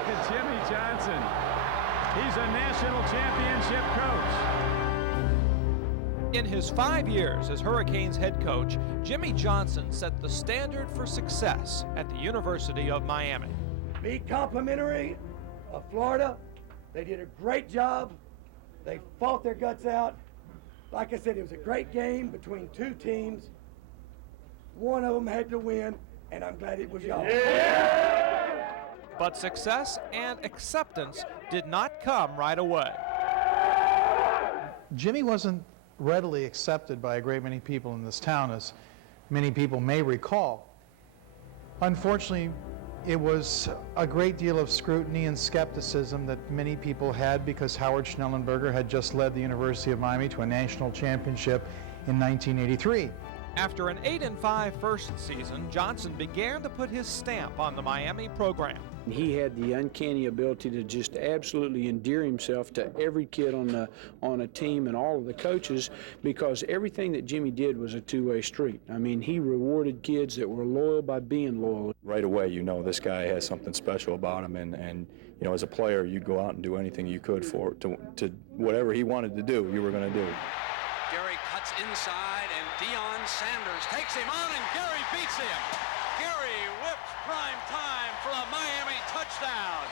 Look at Jimmy Johnson. He's a national championship coach. In his 5 years as Hurricanes head coach, Jimmy Johnson set the standard for success at the University of Miami. Be complimentary of Florida. They did a great job. They fought their guts out. Like I said, it was a great game between two teams. One of them had to win, and I'm glad it was y'all. Yeah! But success and acceptance did not come right away. Jimmy wasn't readily accepted by a great many people in this town, as many people may recall. Unfortunately, it was a great deal of scrutiny and skepticism that many people had because Howard Schnellenberger had just led the University of Miami to a national championship in 1983. After an 8-5 first season, Johnson began to put his stamp on the Miami program. He had the uncanny ability to just absolutely endear himself to every kid on a team and all of the coaches, because everything that Jimmy did was a two-way street. I mean, he rewarded kids that were loyal by being loyal. Right away, you know this guy has something special about him, and you know, as a player, you'd go out and do anything you could to whatever he wanted to do, you were going to do. Gary cuts inside, and Deion Sanders takes him on, and Gary beats him. Gary whips prime time for a Miami touchdown.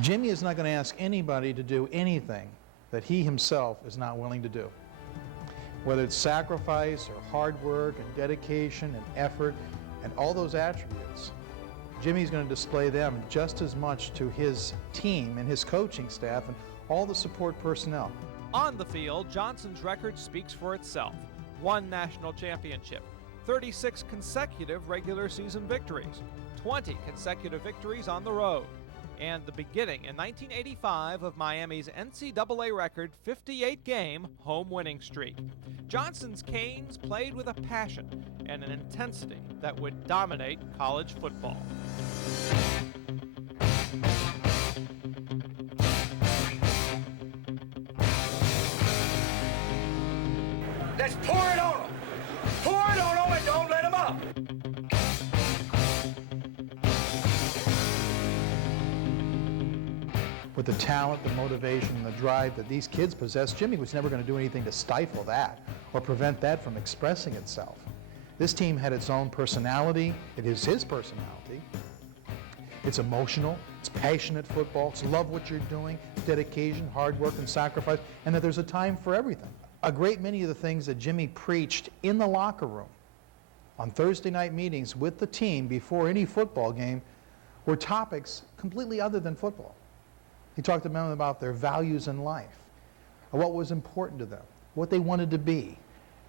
Jimmy is not going to ask anybody to do anything that he himself is not willing to do. Whether it's sacrifice or hard work and dedication and effort and all those attributes, Jimmy's going to display them just as much to his team and his coaching staff and all the support personnel. On the field, Johnson's record speaks for itself. 1 national championship, 36 consecutive regular season victories, 20 consecutive victories on the road, and the beginning in 1985 of Miami's NCAA record 58-game home winning streak. Johnson's Canes played with a passion and an intensity that would dominate college football. Let's pour it on them. Pour it on them and don't let them up. With the talent, the motivation, and the drive that these kids possess, Jimmy was never going to do anything to stifle that or prevent that from expressing itself. This team had its own personality. It is his personality. It's emotional. It's passionate football. It's love what you're doing, dedication, hard work, and sacrifice, and that there's a time for everything. A great many of the things that Jimmy preached in the locker room on Thursday night meetings with the team before any football game were topics completely other than football. He talked to them about their values in life, what was important to them, what they wanted to be,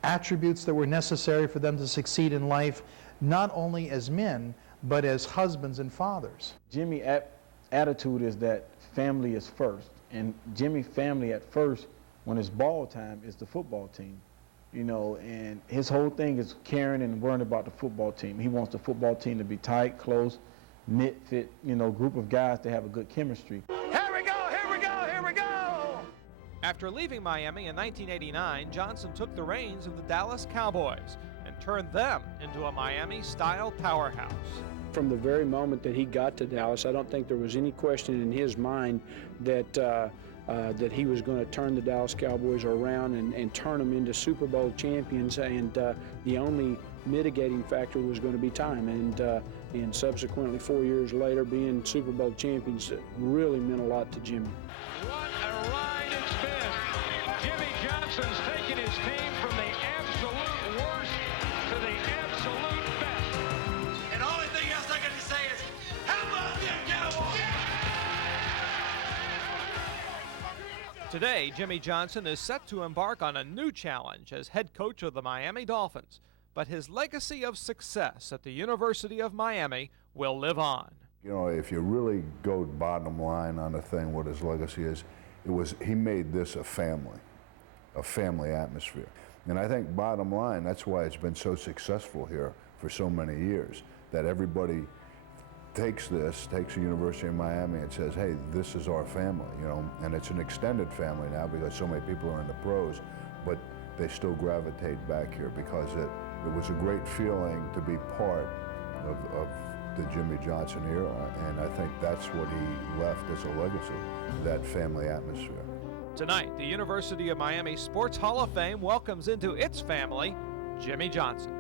attributes that were necessary for them to succeed in life, not only as men, but as husbands and fathers. Jimmy's attitude is that family is first, and Jimmy's family at first, when it's ball time, is the football team, you know, and his whole thing is caring and worrying about the football team. He wants the football team to be tight, close, knit, fit, you know, group of guys to have a good chemistry. Here we go, here we go, here we go! After leaving Miami in 1989, Johnson took the reins of the Dallas Cowboys and turned them into a Miami-style powerhouse. From the very moment that he got to Dallas, I don't think there was any question in his mind that that he was going to turn the Dallas Cowboys around and turn them into Super Bowl champions, and the only mitigating factor was going to be time, and subsequently 4 years later being Super Bowl champions really meant a lot to Jimmy. What a ride it's been. Jimmy Johnson's taken his team from the absolute worst to the absolute best. And the only thing else I got to say is, how about them Cowboys? Today, Jimmy Johnson is set to embark on a new challenge as head coach of the Miami Dolphins, but his legacy of success at the University of Miami will live on. You know, if you really go bottom line on the thing, what his legacy is, he made this a family atmosphere. And I think bottom line, that's why it's been so successful here for so many years, that everybody takes the University of Miami and says, hey, this is our family, you know, and it's an extended family now because so many people are in the pros, but they still gravitate back here because it was a great feeling to be part of the Jimmy Johnson era, and I think that's what he left as a legacy, that family atmosphere. Tonight, the University of Miami Sports Hall of Fame welcomes into its family Jimmy Johnson.